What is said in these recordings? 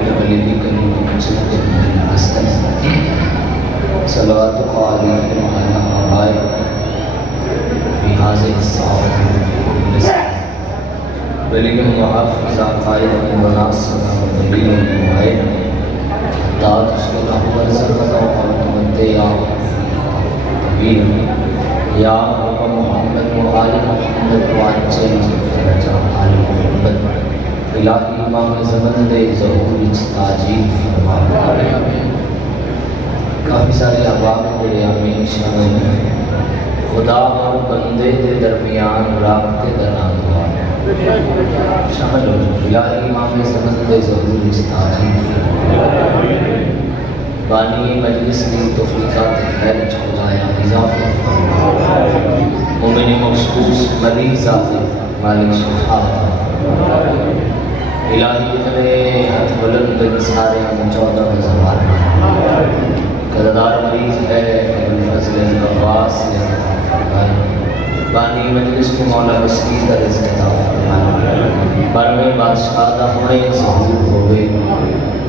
بولدك المنصور بالحسن صلواتك عليهم وعلى آبائك في هذه الساعة وفي كل ساعة بلغ محافظ قائد وناصر ودليل معين حتى تصلح ورزقك وتمتع طويلا يا رب محمد وآل محمد وعجل فرجا آل محمد الہی امام زمن دے ظہور وچ تاجیل فرما۔ کافی سارے احباب میرے آمین شامل ہیں۔ خدا اور بندے دے درمیان رابطے دا نام دعا شامل ہو۔ الہی امام زمن دے ظہور وچ تاجیل فرما۔ بانی مجلس کی توفیقات خیر چھوڑایا اضافہ فرما۔ مومن مخصوص مریض آتے مالک شفا فرما۔ الہی اتنے ہاتھ بلند سارے ہم 14,000 قدردار مریض ہے ابوالفضل العباس یا فرمائے۔ بانی مجلس کو مولا وسیع کا رزق عطا فرمائے۔ برمے بادشاہ دا ہونے ظہور ہوئے۔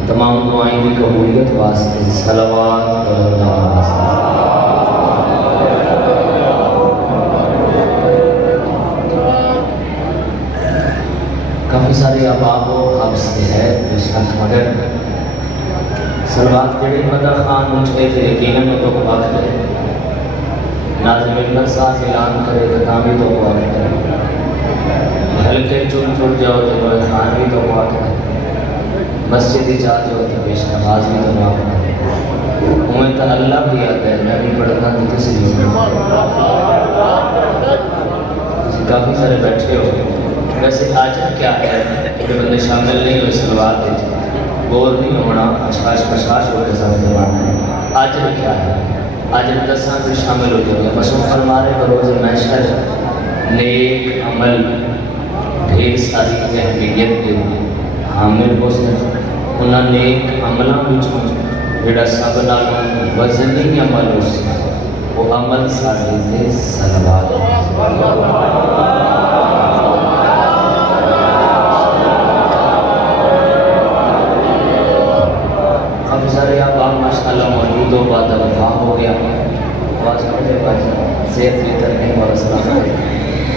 تمام دعائیں کی قبولیت واسطے صلوات و اللہ کافی سارے احباب و حبس کے ہے بشک مگر سلوات جڑے مدر خان مجھے تھے یقیناً تو وقت ہے ناظم اللہ صاحب اعلان کرے تو کامی تو وقت ہے ہلکے چون چھوڑ جاؤ تو روح خان بھی تو وقت ہے مسجد جا جاؤ تو پیش نماز بھی تو وقت ہے امید اللہ بھی آتا ہے میں بھی پڑھنا تو کسی بھی کافی سارے بیٹھے ہو۔ ویسے آج کیا ہے کہ بندے شامل نہیں ہوئے سلوات دے بور نہیں ہونا اشخاص پشاش ہو کے ساتھ کروانا ہے۔ آج کیا ہے آج دساں سے شامل ہو جائے مسعود فرما رہے بروز محشر نیک عمل ڈھیر ساری اہمیت دے حامل ہو سکے انہاں نیک عملاں وچوں جڑا سب نالوں وزنی عمل ہو سکے وہ عمل سارے تے سلوات سارے احباب ماشاءاللہ موجود ہو بعد وفا ہو گیا آواز پڑھے باجی صحت بہتر نہیں اور اسلام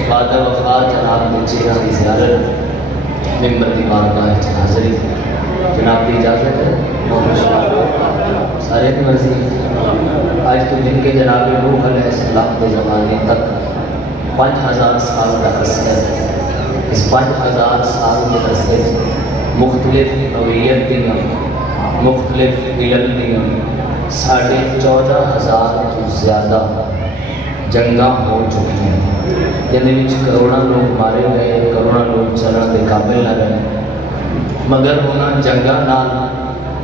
بعد وفا جناب چہرہ کی زیارت ممبر کی بارگاہ حاضری جناب کی اجازت ہے سارے کی مرضی آج تو دن کے جناب روح علیہ السلام کے زمانے تک 5,000 سال کا عرصہ ہے۔ اس 5,000 سال کے عرصے مختلف نوعیت دیا مختلف علم دیا 14,500 تو زیادہ جنگاں ہو چکی ہیں جن وچ کروڑاں لوگ مارے گئے کروڑاں لوگ چلن کے قابل نہ رہے مگر انہاں جنگاں نال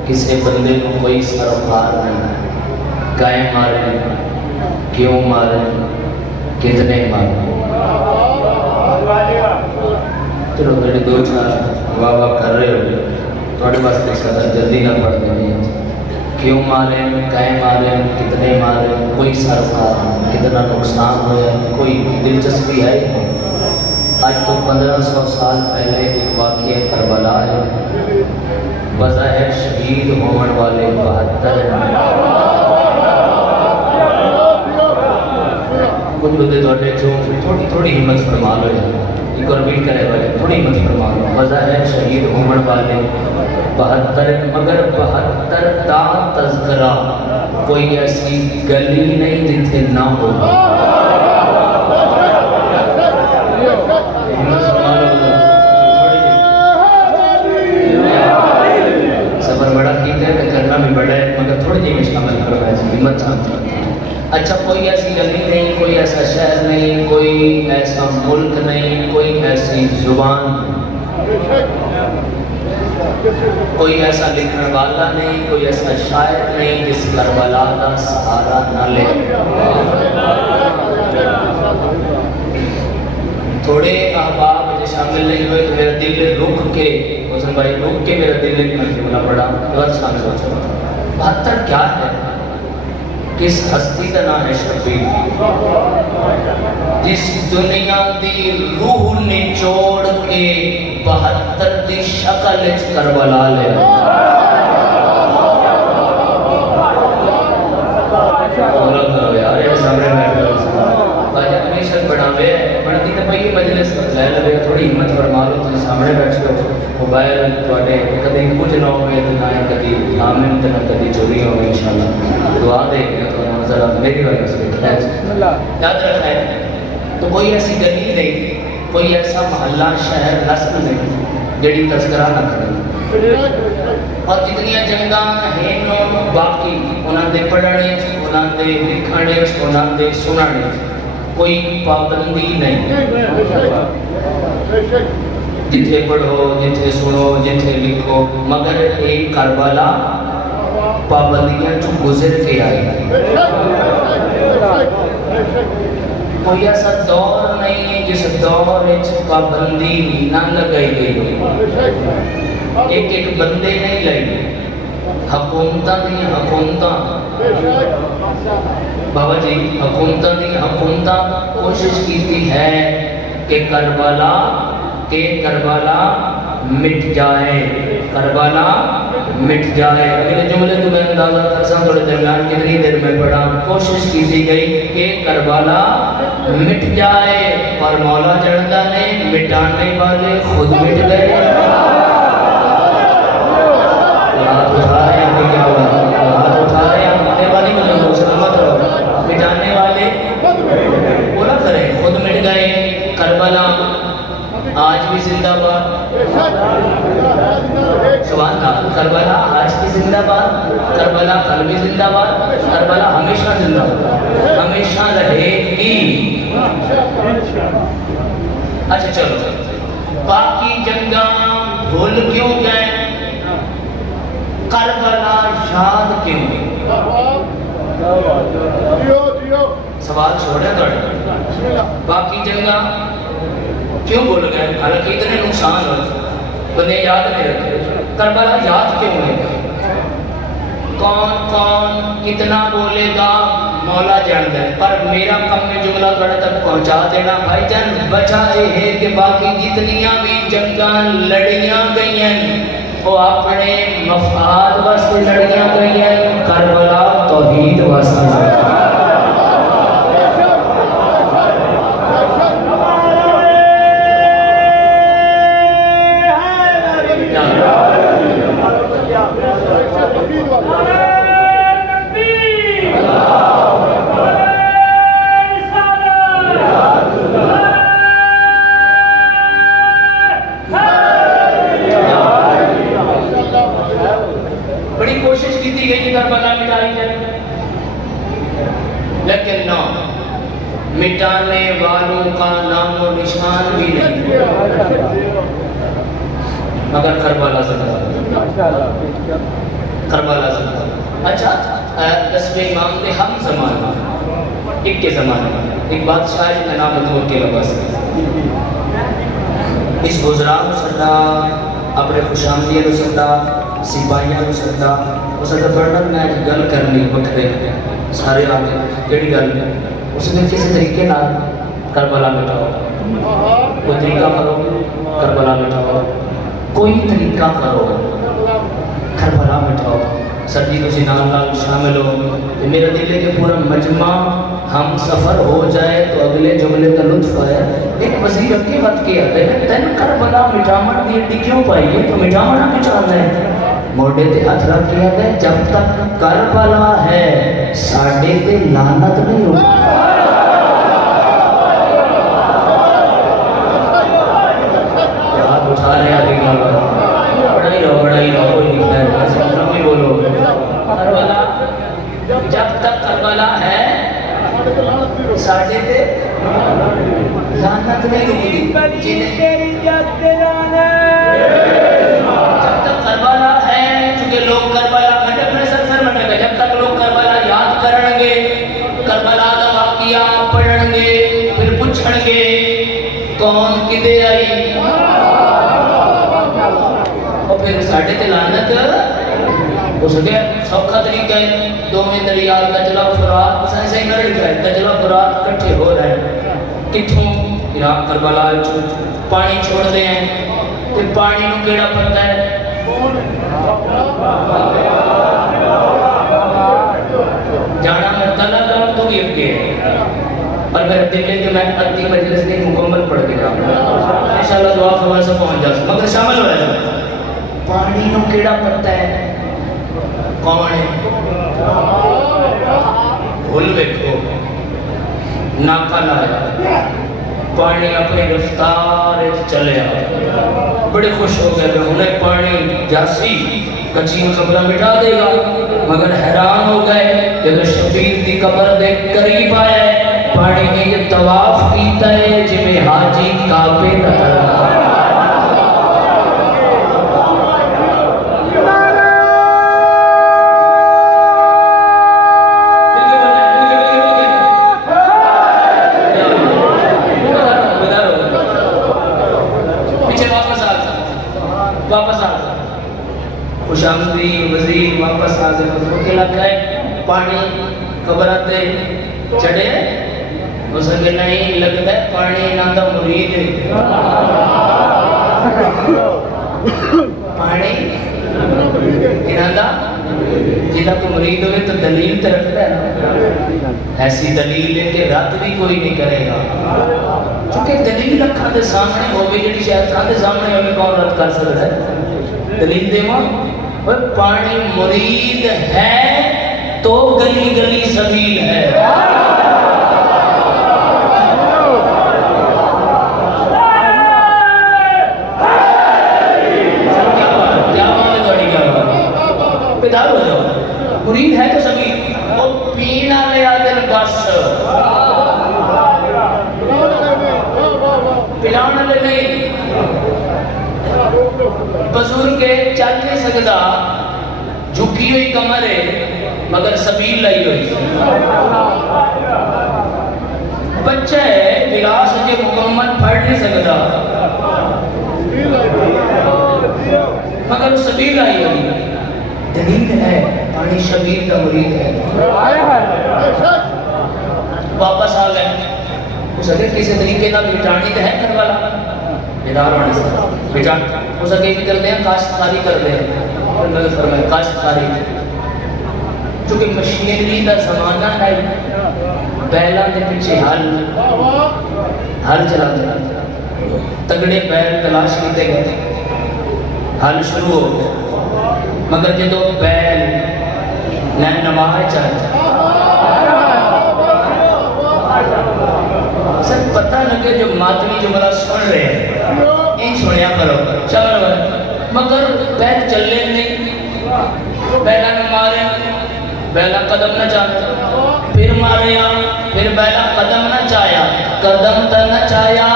کسی بندے کو کوئی سروکار نہیں کائیں مارے کیوں مارے کتنے مارے چلو میرے 2-4 واہ واہ کر رہے ہو تھوڑے واسطے قدر جلدی نہ پڑھ دیں کیوں مارے کہیں مارے کتنے مارے کوئی سرکار کتنا نقصان ہوا کوئی دلچسپی ہے آج تو 1500 سال پہلے ایک واقعہ کربلا ہے بظاہر شہید ہونے والے 72 کچھ بندے تھوڑے جو تھوڑی ہمت فرما لو ایک اور بھی کرے والے تھوڑی ہمت فرما لو بظاہر شہید ہونے والے 72 مگر 72 تا تذکرہ کوئی ایسی گلی نہیں جتھے نہ ہو سفر بڑا کیتا ہے کرنا بھی بڑا ہے مگر تھوڑی دیر میں شامل کرنا ہے ہمت چاہتا اچھا کوئی ایسی گلی نہیں کوئی ایسا شہر نہیں کوئی ایسا ملک نہیں کوئی ایسی زبان کوئی ایسا لکھنے والا نہیں کوئی ایسا شاعر نہیں جس کربلا کا سہارا نہ لے تھوڑے احباب جو شامل نہیں ہوئے تو میرا دل رک کے حسن بھائی رک کے میرا دل نہیں ہونا پڑا بہت شامل ہو چکا 72 کیا ہے اس ہستی کا نام ہے شبیر، جس دنیا دی روح نچوڑ کے 72 دی شکل اچ کربلا لے بولو کرو یار یہ سامنے بیٹھے باجا ہمیشہ بڑھاوے بڑھتی تو پہی مجلس لے لے تھوڑی ہمت فرما لو تم سامنے بیٹھ لو موبائل تھوڑے کدی کچھ نہ ہوئے تو نہ کدی آمن تو نہ کدی چوری ہوئے انشاءاللہ دعا دے گا تو ذرا میری وجہ سے یاد رکھنا ہے تو کوئی ایسی گلی نہیں کوئی ایسا محلہ شہر نسل نہیں جڑی تذکرہ نہ کرے اور جتنی جنگاں ہیں باقی انہاں دے پڑھنے انہاں دے لکھنے انہاں دے سننے کوئی پابندی نہیں جتھے پڑھو جتھے سنو جتھے لکھو مگر ایک کربلا پابندیاں جو گزر کے آئی کوئی ایسا دور نہیں جس دور اچ پابندی نہ لگائی گئی ایک ایک بندے نہیں لئی حکومتاں دی حکومتاں بابا جی حکومتاں دی حکومتاں کوشش کیتی ہے کہ کربلا مٹ جائے کربلا مٹ جائے اگلے جملے تو میں اندازہ کرساں تھوڑے درمیان کتنی دیر میں پڑھا کوشش کی گئی کہ کربلا مٹ جائے پر مولا جڑتا نے مٹانے والے خود مٹ گئے ہاتھ اٹھا رہے ہیں کہ کیا ہوا ہاتھ اٹھا رہے ہیں مٹنے والی کو سلامت رہو مٹانے والے بولا کریں خود مٹ گئے کربلا آج بھی زندہ باد سبحان اللہ کربلا آج بھی زندہ باد کربلا کل بھی زندہ باد کربلا ہمیشہ زندہ باد ہمیشہ رہے گی اچھا چلو باقی جنگاں بھول کیوں گئے کربلا یاد کیوں گئے سوال چھوڑے توڑے باقی جنگاں کیوں بول گئے حالانکہ اتنے نقصان ہوئے بندے یاد نہیں رکھتے کربلا یاد کیوں ہے کون کتنا بولے گا مولا جانتا ہے پر میرا کم میں جملہ تھوڑا تک پہنچا دینا بھائی جان بچائے ہے کہ باقی جتنیاں بھی جنگاں لڑیاں گئی ہیں وہ اپنے مفاد واسطے لڑیاں گئی ہیں کربلا توحید واسطے بڑی کوشش کی تھی گئی کربلا مٹائی جائے لیکن نہ مٹانے والوں کا نام و نشان بھی نہیں مگر کربلا زندہ کربلا زندہ اچھا قصب امام نے ہم زمانہ ایک کے زمانے میں ایک بادشاہ کا نام مدور کے لباس اس گزران سنڈا اپنے خوشامدی نو سنڈا سپاہیاں نو سنڈا اس نے پڑھنا میں گل کرنی بکھرے سارے آگے کیڑی گل اس نے کسی طریقے نہ کربلا مٹاؤ کوئی طریقہ کرو کربلا مٹاؤ کوئی طریقہ کرو کربلا مٹاؤ سردی تو سینان لال شامل ہو میرا دل ہے کہ پورا مجمع ہم سفر ہو جائے تو اگلے جملے کا لطف آیا ایک وزیر کے وقت کیا لیکن تین کربلا مٹامن دی اڈی کیوں پائی ہے تو مٹامنا مٹانا ہے موڑے تے ہاتھ رکھ کیا گئے جب تک کربلا ہے ساڑھے تے لعنت نہیں ہو ہاتھ اٹھا رہے آگے گا بڑھائی رہو کوئی لکھنا ہے نہیں بولو کربلا جب تک کربلا ہے ساڑھے تے لعنت نہیں ہوگی جب تک کربلا ہے چونکہ لوگ کربلا مٹک میں سر مٹک ہے جب تک لوگ کربلا یاد کریں گے کربلا کا واقعہ پڑھیں گے پھر پوچھیں گے کون کدے آئی اور پھر ساڑھے تے لعنت اس کے سوکھا طریقہ ہے دو میں دریا دجلہ فرات سائنس ہی کر لکھا ہے دجلہ فرات کٹھے ہو رہے ہیں کتھوں عراق کربلا پانی چھوڑ دے ہیں تو پانی نو کیڑا پتہ ہے جانا میں طلب گاؤں تو بھی اگے ہے اور میرا دل ہے کہ میں ادھی مجلس کی مکمل پڑھ کے جاؤں انشاءاللہ دعا فرما سے پہنچ جاؤں مگر شامل ہو رہا ہے پانی نو کیڑا پتہ ہے کون ہے بھول ویکھو ناکا لایا پانی اپنی رفتار چلے بڑے خوش ہو گئے انہیں پانی جاسی کچھی قبرہ مٹا دے گا مگر حیران ہو گئے جب شبیر دی قبر دیکھ قریب آیا ہے پانی نے یہ طواف کیتا ہے جب حاجی کعبے نظر واپس آتا خوش آمدی وزیر واپس آتے ہیں کہ لگا ہے پانی قبراتے چڑھے اس کے نہیں لگتا ہے پانی ناندہ مرید ہے پانی ناندہ جیدہ کو مرید ہوئے تو دلیل تے رکھتا ہے ایسی دلیل ہے کہ رد بھی کوئی نہیں کرے گا چونکہ دلیل رکھا دے سامنے ہوگی جڑی شاید کھا دے سامنے ہوگی کون رد کر سکتا ہے دلیل دے ماں پانی مرید ہے تو گلی گلی سبیل ہے مرید ہے تو سبیل وہ پینا لیا دل بس پلانا لے نہیں بزرگ کے چل نہیں سکتا جھکی ہوئی کمر ہے مگر سبیل لائی ہوئی بچہ ہے گلاس کے مکمل پھڑ نہیں سکتا مگر سبیل لائی ہوئی دلیل ہے پانی شبیر کا مرید ہے واپس آ گئے اس اگر کسی طریقے کا بٹانی تو ہے گھر والا بیدار ہونے سے بٹان اس اگر بھی کرتے ہیں کاشتکاری کرتے ہیں اور نظر فرمائے کاشتکاری چونکہ مشینری کا زمانہ ہے بیلا کے پیچھے ہل چلا تگڑے بیل تلاش کیتے گئے ہل شروع ہو گئے مگر جدو بیل نین نماہ چاہتا سر پتہ لگے جو ماتمی جو مرا سن رہے ہیں این سنیا کرو چمر ورہ مگر بیل چلے نہیں بیلہ نے مارے بیلہ قدم نہ چاہتا پھر مارے پھر بیلہ قدم نہ چاہیا قدم تا نہ چاہیا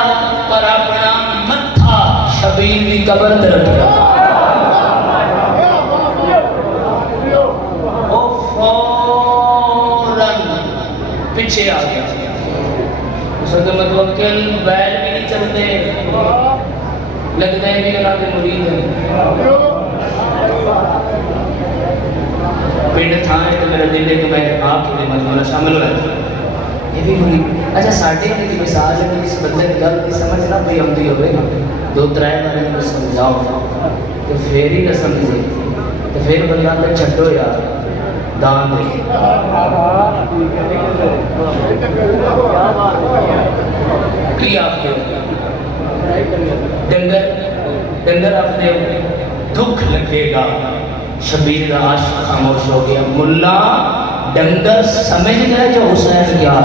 پر اپنا متھا شبیر بھی قبر در رکھا پیچھے آ گیا اس وقت متوکل بیل بھی نہیں چلتے لگتا ہے بھی اللہ کے مرید ہے پنڈ تھا ہے تو میرا دل ہے کہ میں آپ کے مجموعہ شامل ہوا یہ بھی مرید اچھا ساٹھے کی مثال ہے کہ اس بندے کی گل کی سمجھ نہ بھی آمدی ہوئے گا دو ترائے بارے میں سمجھاؤ تو پھر ہی نہ سمجھے تو پھر بندہ میں چھٹو یار دان دے کی آپ کے ڈنگر اپنے دکھ لگے گا شبیر عاشق خاموش ہو گیا ملا ڈنگر سمجھ گئے جو حسین کیا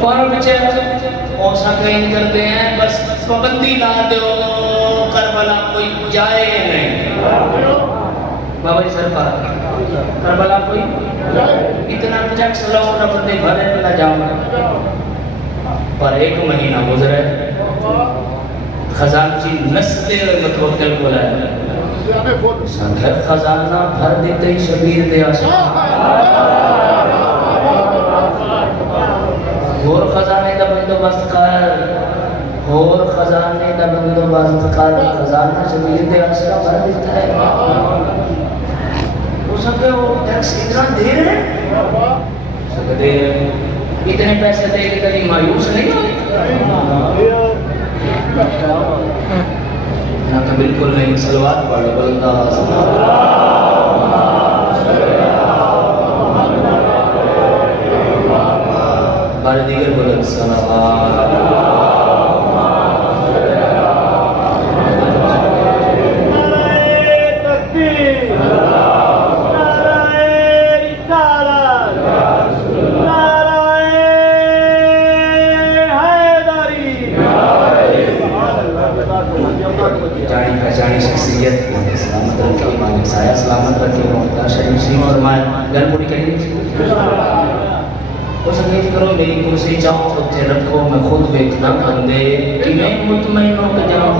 فوراں پیچھے اوسا کہیں کرتے ہیں بس پابندی لا دو کربلا کوئی جائے نہیں بابا جی سرکار کربلا کوئی اتنا جگ سلاؤ نہ بندے بھرے نہ جاؤ پر ایک مہینہ گزرے خزانچی نسلے متوکل کو لائے سنگھر خزانہ بھر دیتے ہی شبیر دے آشا اور خزانے کا بندوبست کر، اور خزانے کا بندوبست کر، خزانہ شبیر دے عشرہ بھر دیتا ہے. ہو سکے وہ ٹیکس اتنا دے رہے ہیں، سکے دے رہے ہیں، اتنے پیسے دے کے کبھی مایوس نہیں ہوئے نہ کہ بالکل نہیں. صلوات پڑھ بلندہ بارے دیگر بلند صلوات. جانی پہچانی شخصیت سلامت رکھے، مالک سایہ سلامت رکھے، محتر شریف شریف فرمائے. گھر پوری کریں وہ سنگیت کرو میری کرسی جاؤ اتھے رکھو میں خود بیٹھنا بندے کہ میں مطمئن ہو کے جاؤں.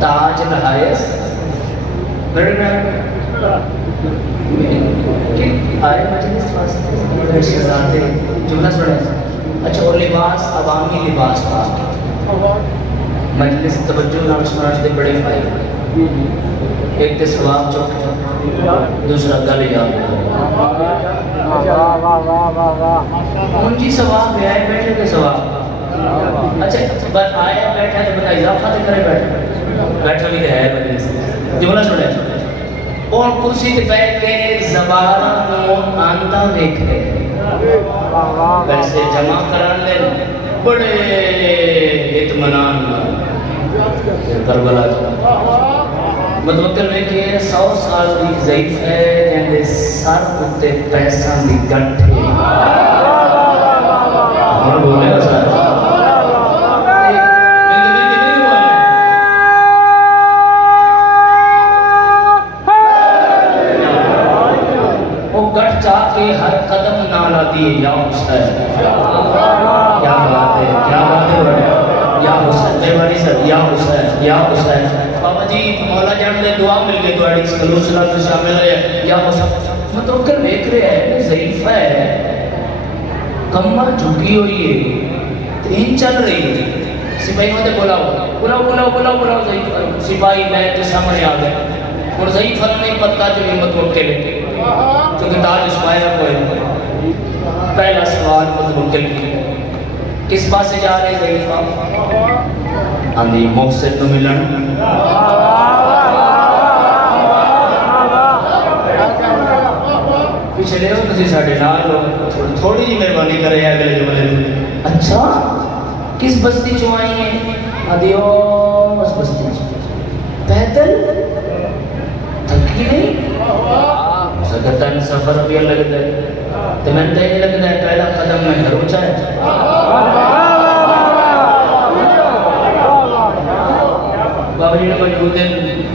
تاج الحائس آئے مجلس واسطے شہزادے جملہ سنے. اچھا وہ لباس عوامی لباس تھا، مجلس توجہ نام سناش دے بڑے فائدے. ایک تے ثواب چوک دوسرا گل یاد. ان کی ثواب ہے آئے بیٹھے کے ثواب. اچھا بات آئے بیٹھا تو بتا اضافہ تے کرے بیٹھا بھی ہے مجلس. جملہ سنے اور کرسی تے بیٹھ کے زبارہ کو آندہ دیکھ رہے پیسے جمع کران لے بڑے اطمینان کربلا جا متوکل میں کہ 100 سال بھی ضعیف ہے کہنے سر اتے پیسہ بھی گھٹ ہے. اور بولے گا سر وہ گھٹ چاہ کے ہر قدم نالا دیے یا حسین. کیا بات ہے، کیا بات ہے یا حسین دیوانی سر، یا حسین یا حسین. بابا جی مولا جان دے دعا مل گئے تو ایڈی سکلو سلام سے شامل ہے. یا حسین متوکل دیکھ رہے ہیں ضعیف ہے، کمر جھکی ہوئی ہے، تین چل رہی ہے. سپاہی ہوتے بلاؤ بلاؤ بلاؤ بلاؤ بلاؤ ضعیف ہے. سپاہی میں کے سامنے آ گئے اور ضعیف ہے نہیں پتہ جو متوکل ہے کیونکہ تاج اسماعیل کوئی. پہلا سوال متوکل کی کس پاس سے جا رہے ضعیفہ؟ آندھی محسن تو ملن. پچھلے ہو کسی ساڑھے نال ہو تھوڑی جی مہربانی کرے اگلے جملے. اچھا کس بستی چو آئی ہیں؟ آدھی اس بستی چو پیدل تھکی نہیں سکتا ہے سفر بھی لگتا ہے تو میں نے نہیں لگتا ہے پہلا قدم میں گھر اونچا ہے. بابا جی نے موجود ہیں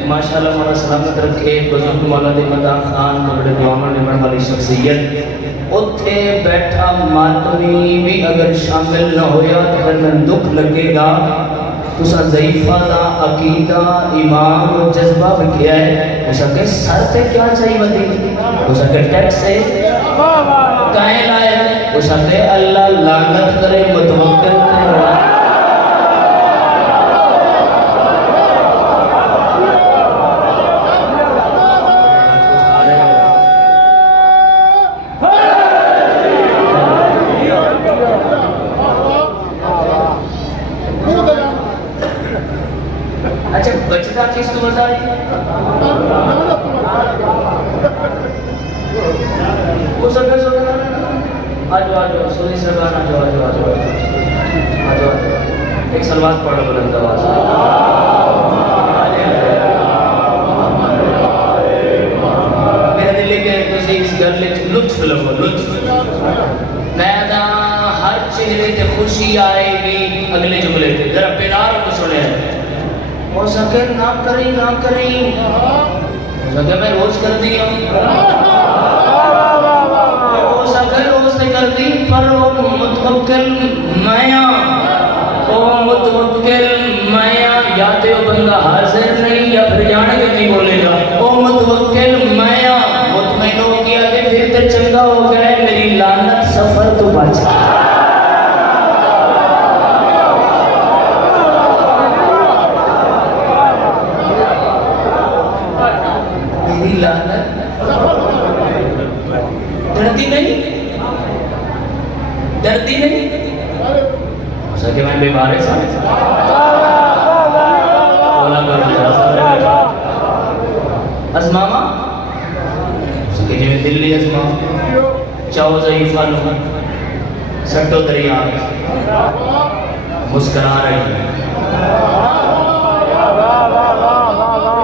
ماشاءاللہ مولا سلامت رکھے بزرگ مولا دی مدار خان بڑے دعاوں نے بڑھ والی شخصیت. اتھے بیٹھا ماتمی بھی اگر شامل نہ ہویا تو پھر میں دکھ لگے گا. تو سا ضعیفہ دا عقیدہ ایمان و جذبہ بھی کیا ہے. ہو سکے سر سے کیا چاہیے بدی، ہو سکے ٹیکس سے کہیں لائے، ہو سکے اللہ لعنت کرے متوکل کرے. اچھا بچتا کس تو بتا رہی وہ سب کے سوڑا آجو آجو سوری سرگان آجو آجو آجو آجو ایک سلوات پڑھو بلند آواز. میرا دل ہے کہ تسی اس گھر لے لطف لگو لطف. میں دا ہر چہرے تے خوشی آئے گی اگلے جملے تے ذرا پیار کو سنے. ہو سکے نہ کریں نہ کریں، ہو سکے میں روز کر دیا، ہو سکے روز سے کر دی پر وہ متوکل میاں، وہ متوکل میاں یا تو بندہ حاضر نہیں یا پھر جانے کے نہیں بولے گا. وہ متوکل میاں مطمئن ہو گیا کہ پھر تو چنگا ہو گیا میری لعنت سفر پاچھا میری لعنت ڈرتی نہیں ہو سکے میں بے بارے سا بولا کرو ازماما ہو سکے جو میں دلی ازماما چاہو ضعیفہ لوں سٹو دریا مسکرا رہی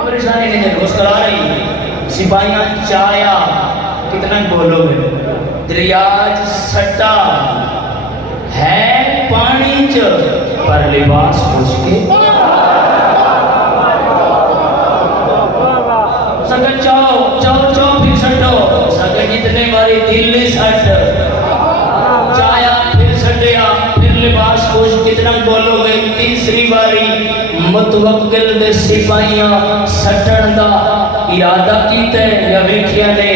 پریشانی نہیں ہے مسکرا رہی سپاہیاں چایا کتنا بولو گے دریاج سٹا ہے پانی چ پر لباس خوش کے سکر چاو پھر سٹو سکر جتنے باری دل سٹ چایا پھر سٹیا پھر لباس خوش کتنا بولو گے تیسری باری متوکل دے سپاہیاں سٹن دا ارادہ کیتے یا ویکھیا نے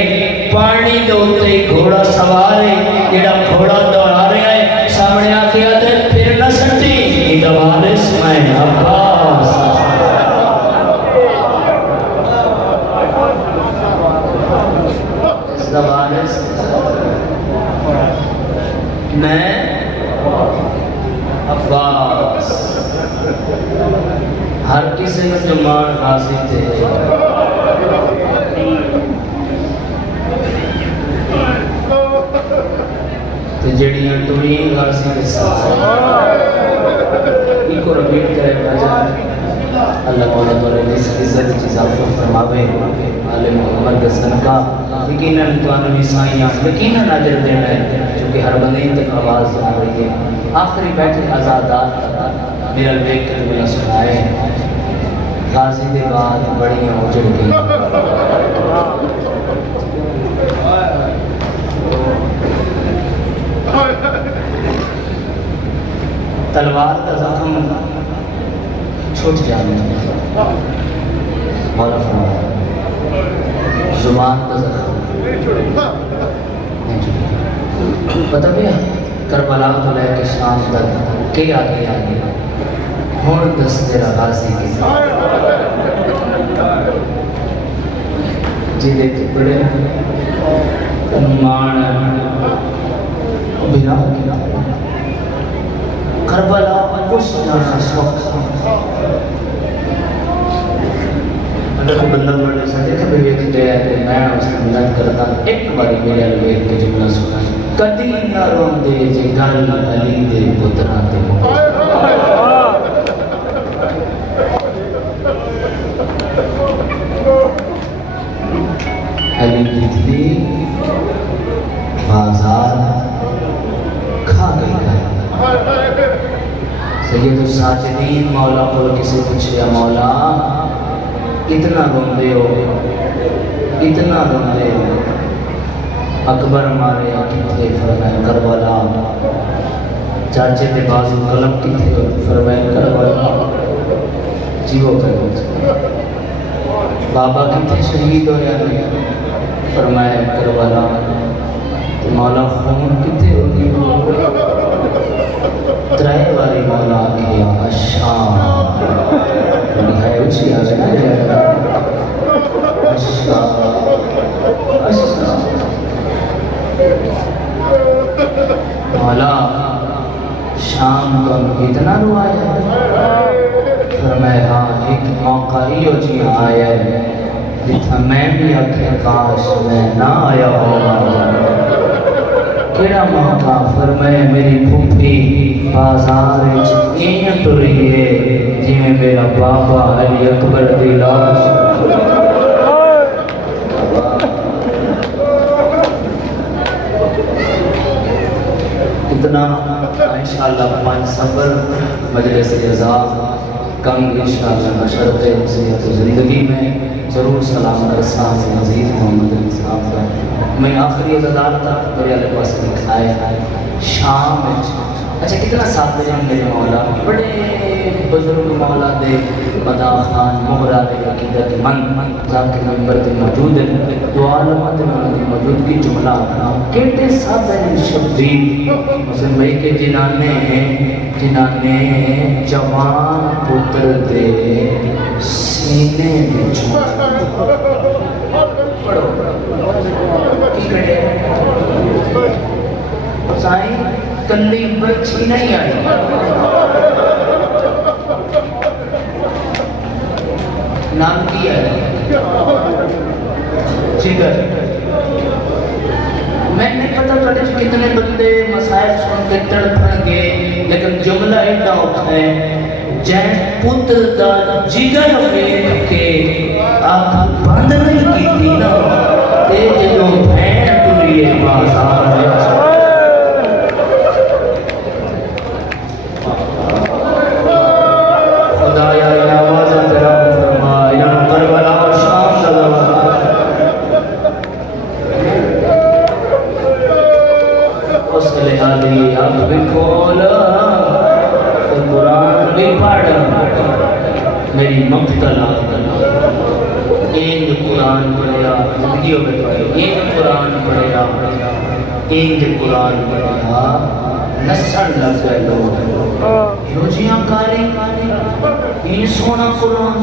پانی دے اوتے گھوڑا سوارے جڑا گھوڑا دوڑا رہا ہے سامنے آ کے آدھے پھر نہ سٹی دوالس میں عباس اس دوالس میں عباس ہر کسی میں جمان حاصل تھے جڑیاں تمہیں غازی کے ساتھ ایک اور رپیٹ کرے بھاجان اللہ مولا تولے اس عزت چیز آپ کو فرماوے آل محمد دستن کا یقیناً تو انہی سائیاں یقیناً عجر دینا ہے چونکہ ہر بندی تک آواز آ رہی ہے آخری بیٹھے آزادات میرا بیک کر ملا سنائے غازی دے بعد بڑیاں اجڑ گئی تلوار کا زخم چھوٹ جانا مولا فرمایا زبان کا زخم نہیں چھوٹ پتہ بھی کربلا کو لے کے شام تک کے آگے آگے ہون دس تیرا غازی کی جی دیکھتے بڑے مان بنا کربلا کچھ جانا شوق اگر کوئی بندہ بڑھنے سے دیکھا بھی ایک دے ہے میں اس نے ملت کرتا ایک باری میرے الویت کے جملہ سنا کدی نہ رون دے جے گل علی دے پترہ دے علی کی تھی بازار کھا گئی ہے سید الساجدین مولا کو کسی پوچھے یا مولا کتنا روندے ہو اتنا روندے ہو اکبر مارے کتنے فرمائے کربلا چاچے دے بازو قلم کتنے فرمائے کربلا جیو کرو بابا کتنے شہید ہو یا نہیں فرمائے کربلا تو مولا خون کتنے ہوگی ترائے والی مولا کیا اشام نہائے اچھی آجنا جائے اشام مولا شام تو اتنا روایا فرمائے ہاں ایک موقع ہی ہو جی آیا ہے جتنا میں بھی آکھے کاش میں نہ آیا ہوگا کیڑا موقع فرمائے میری پھوپھی بازار چکیاں تو رہی ہے جی میں میرا بابا علی اکبر دی لاش اتنا انشاءاللہ 5 سفر مجلس رضا کم انشاءاللہ نشرت حسیت زندگی میں ضرور سلام کر صاحب عزیز محمد صاحب کا میں آخری عددار تک میرے علیہ واسطے لکھائے شام اچھا کتنا ساتھ دے میرے مولا بڑے بزرگ مولا دے مدا خان مغرا دے عقیدت من ذاکر ممبر دے موجود ہے دو عالمات میں موجود کی جملہ کہتے ساتھ دے شبیر مسلم بھائی کے جنہاں نے جوان پتر دے سینے میں پڑھو کی کٹے سائیں کلی بچی نہیں آئی نام کیا ہے جگر میں نہیں پتا تھوڑے کتنے بندے مسائل سن کے تڑپن گے لیکن جملہ ایڈا ہوتا ہے جہاں پتر دا جگر ویکھ کے آنکھ بند نہیں کی تھی نا تے جدوں بھین ٹریے بازار وچ خدایا یا آواز تیرا فرما یا کربلا اور شام دلوا اس لحاظی اب بھی کھولا قرآن بھی پڑھ میری مقتلا ایک قرآن پڑھیا ویڈیو میں ایک قرآن پڑھیا ایک قرآن پڑھیا نسل لگ گئے لوگ روجیاں کاری یہ سونا قرآن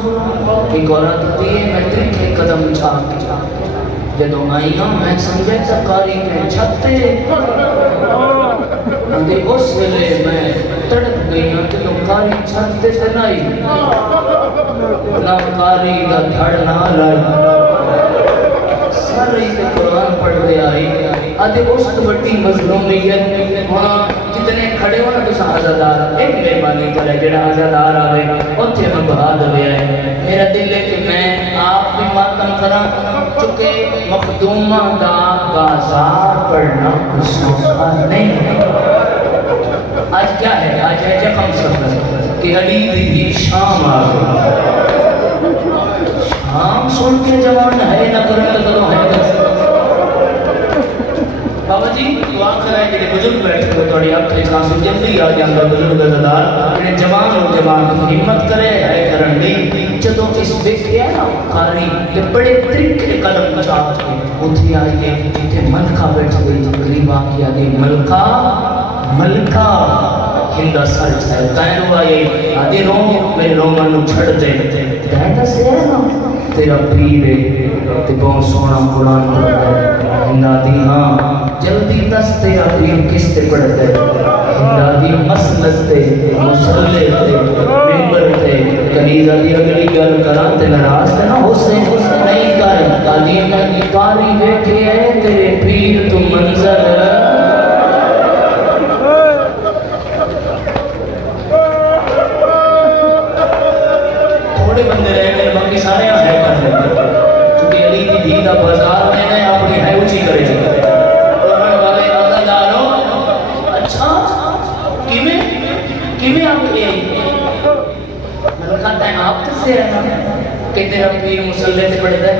ایک عورت دیئے میں ترکے قدم چھاک جدو آئیاں میں سمجھے تکاری کے چھتے دے اس ویلے میں تڑپ گئی ہوں کہ کاری چھتے سے نہیں نہ کاری دا دھڑ نہ لائی سارے کے قرآن پڑھ دے آئی آدھے اس بڑی مظلومیت ہونا جتنے کھڑے ہونا تو آزادار ایک مہربانی کرے جڑا آزادار آوے اتھے میں بہا دے آئے میرا دل ہے کہ میں آپ بھی ماتم کرا چکے مخدومہ دا بازار پڑھنا کچھ موقع نہیں ہے آج کیا ہے آج ہے جخم سفر کہ علی بھی شام آگے شام سن کے جوان ہے نہ کرنے لگا ہے بابا جی دعا کرائے کہ بزرگ بیٹھے ہوئے توڑی آپ کے کام سے جلدی آ جاندہ بزرگ ازدار انہیں جوان اور جوان ہمت کرے ہے کرن لی جدوں اس دیکھے ہے نا کاری کہ بڑے طریقے قدم چاہت کے اتھی آئیے کہ ملکہ بیٹھ گئی قریب آگیا گئی ملکہ ہندہ سرچ ہے تائن آئیے آدھی رو میرے رومن نو چھڑ دے کہتا سے ہے نا تیرا پیرے تے بہت سونا قرآن پڑھ ہے ہندہ دی ہاں جلدی دس تیرا پیر کس تے پڑھ دے ہندہ دی مسلط تے مسلح تے ممبر تے کنیزہ دی اگلی گل کران تے نراز تے نا حسین نہیں کر تعلیم میں کاری بیٹھے ہے تیرے پیر تو منظر تھوڑے بندے رہ گئے باقی سارے ہے کر لیں چونکہ علی دی دھی دا بازار میں نے اپنی ہے اچھی کرے چکے قرآن والے آزا دارو اچھا کیویں آپ کے ملکہ تین آپ سے ہے کہ تیرا پیر مسلح سے پڑھتا ہے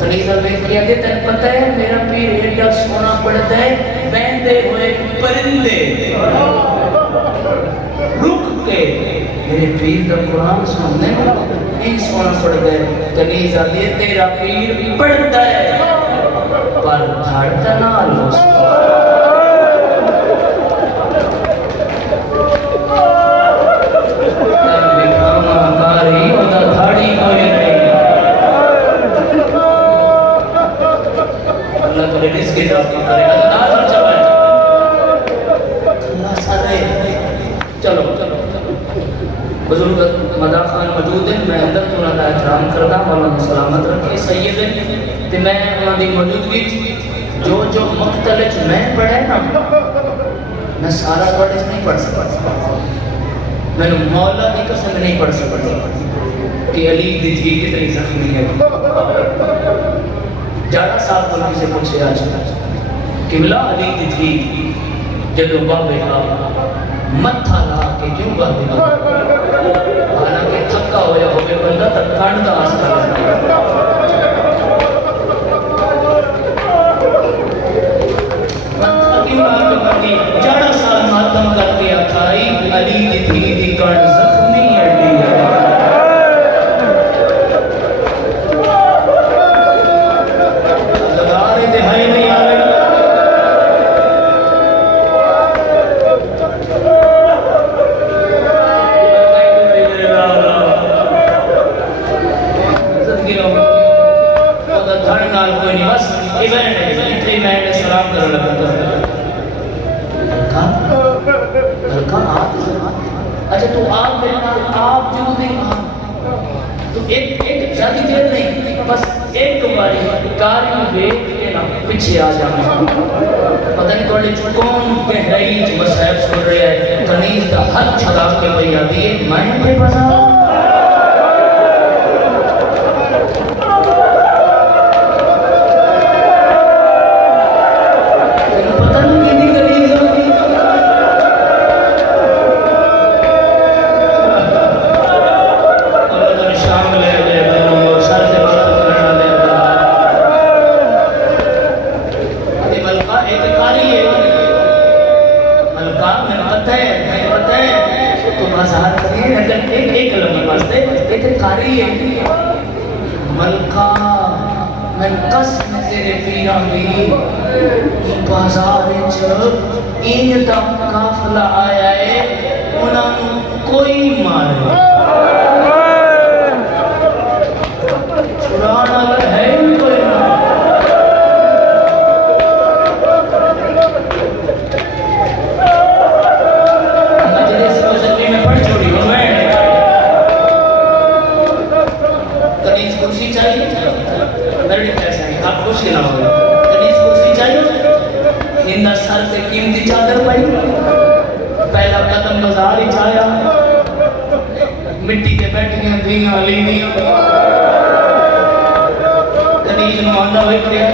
کنیزہ بیٹھ کیا کہ تین پتہ ہے میرا پیر ایڈا سونا پڑھتا ہے بیندے ہوئے پرندے رک کے میرے پیر کا قرآن سننے نہیں سونا پڑھتا ہے کنیزہ دے تیرا پیر پڑھتا ہے پر دھڑتا نہ لو بزرگ مدا خان موجود ہیں میں اندر تو انہوں کا احترام کرتا ہوں اللہ سلامت رکھے سید ہیں تو میں انہوں کی موجودگی جو مختلف میں پڑھے نا میں سارا پڑھ نہیں پڑھ سکتا میں نے مولا کی قسم نہیں پڑھ سکتا کہ علی دی تھی کتنی زخمی ہے جاڑا صاحب کو کسی پوچھے آج قبلہ علی دی تھی جب بابے کا متھا لا کے کیوں بابے کا حالانکہ تھکا ہویا ہوئے بندہ تک کھانڈ دا آسکا متھا کیوں بابے کا جاڑا کرنے لگا ہلکا آپ اچھا تو آپ میرے نال آپ جو نہیں تو ایک زیادہ دیر نہیں بس ایک باری کاری میں بیٹھ کے نا پیچھے آ جانا پتہ نہیں تھوڑے کون گہرائی جو مسائب سن رہے ہیں کنیز دا ہر چھڑا کے بھئی آدھی ہے میں پہ بسا ملکہ میں قسم تیرے پیران بھی بازار جب این دا کافلہ آیا ہے انہوں کوئی مارے چھڑانا ہے کوئی مجلس مجلس میں پڑھ چھوڑی ہوں میں کنیز کرسی چاہیے میرے پیسہ ہے آپ خوش نہ ہوئے کنیز کرسی چاہیے ہندہ سر سے قیمتی چادر پائی پہلا قدم بازار ہی چاہیا مٹی کے بیٹھیاں دیاں لیدیاں کنیز نماندہ وکھرے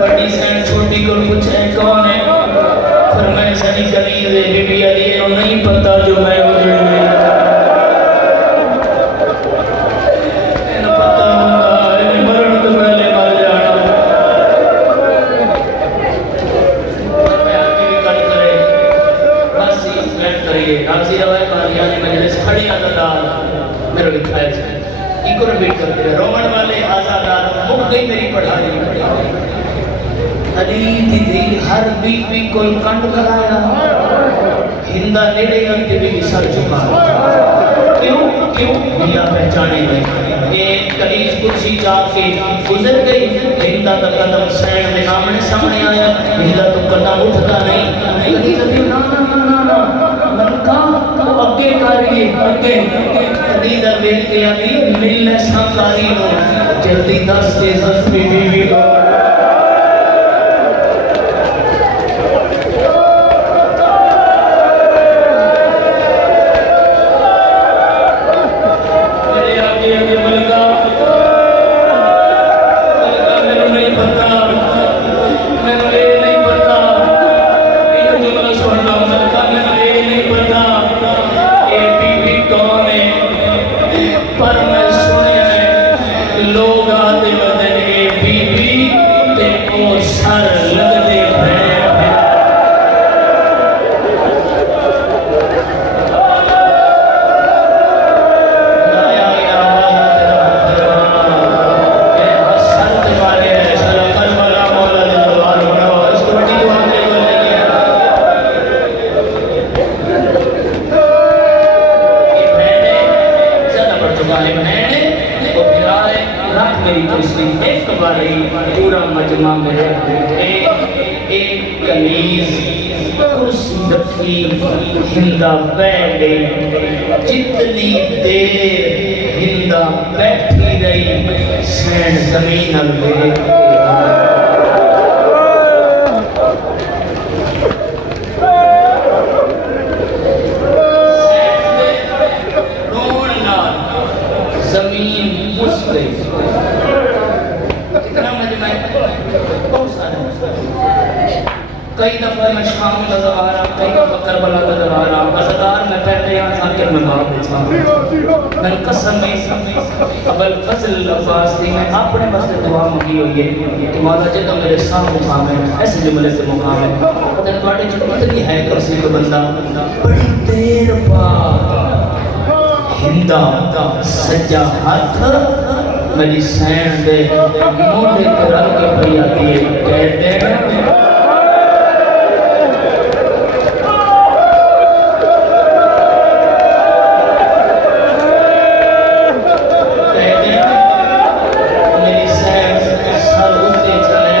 بڑی سین چھوٹی کو پوچھے کون ہے فرمائے سنی کنیز ہے بی بی علی ہے نہیں پتا جو میں اجڑ میں میرے لکھائے جائے ایک اور بیٹ کرتے ہیں رومن والے آزادات مک گئی میری پڑھائی علی دی ہر بی بی کل کنڈ کرایا ہندہ نیڑے انتے بھی سر چکا کیوں دنیا پہچانے گئی ایک کنیز کرسی جا کے گزر گئی ہندہ دا قدم سین میں نامنے سامنے آیا ہندہ تو قدم اٹھتا نہیں کنیز ابھی نا ملکہ تو اگے کاری اگے کنیزہ بیل کے ابھی ملنے سامکاری ہو جلدی دس کے زفی بیوی ہو پورا مجمع میں ایک کنیز کرسی رکھی ہندہ بیٹھے جتنی دیر ہندہ بیٹھی رہی سین زمین الوے زمین اس گئی کتنا مجمع بہت سارے کئی دفعہ میں شام نظر آ رہا کئی دفعہ کربلا نظر آ رہا ازدار میں پہلے یہاں ذاکر میں باپ دیتا میں قسم میں اب الفضل عباس تھی میں اپنے بستے دعا مگی ہوئی ہے کہ مولا جدہ میرے سامنے مقام ہے ایسے جملے سے مقام ہے پتہ توڑے جو اتنی ہے کرسی کو بندہ بڑی دیر بعد ہندہ سجا ہاتھ میری سین دے موڑے کرا کے پڑی آتی ہے کہتے ہیں میری سین سر ہوتے چلے